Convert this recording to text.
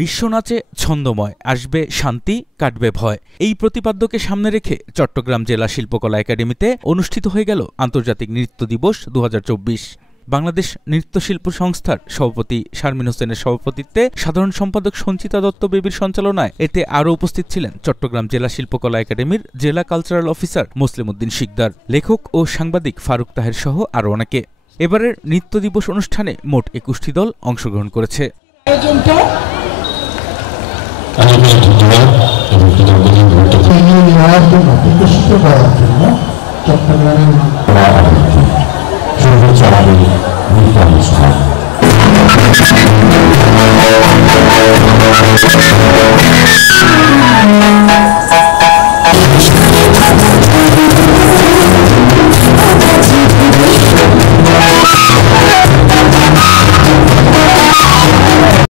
বিশ্বনাচে ছন্দময়, আসবে শান্তি, কাটবে ভয়। এই প্রতিপাদ্যকে সামনে রেখে চট্টগ্রাম জেলা শিল্পকলা একাডেমিতে অনুষ্ঠিত হয়ে গেল আন্তর্জাতিক নৃত্য দিবস ২০২৪। বাংলাদেশ নৃত্যশিল্প সংস্থার সভাপতি শারমিন হোসেনের সভাপতিত্বে সাধারণ সম্পাদক সঞ্চিতা দত্ত বেবির সঞ্চালনায় এতে আরও উপস্থিত ছিলেন চট্টগ্রাম জেলা শিল্পকলা একাডেমির জেলা কালচারাল অফিসার মুসলিম উদ্দিন শিকদার, লেখক ও সাংবাদিক ফারুক তাহের সহ আরও অনেকে। এবারের নৃত্য দিবস অনুষ্ঠানে মোট ২১টি দল অংশগ্রহণ করেছে। চট্টগ্রামের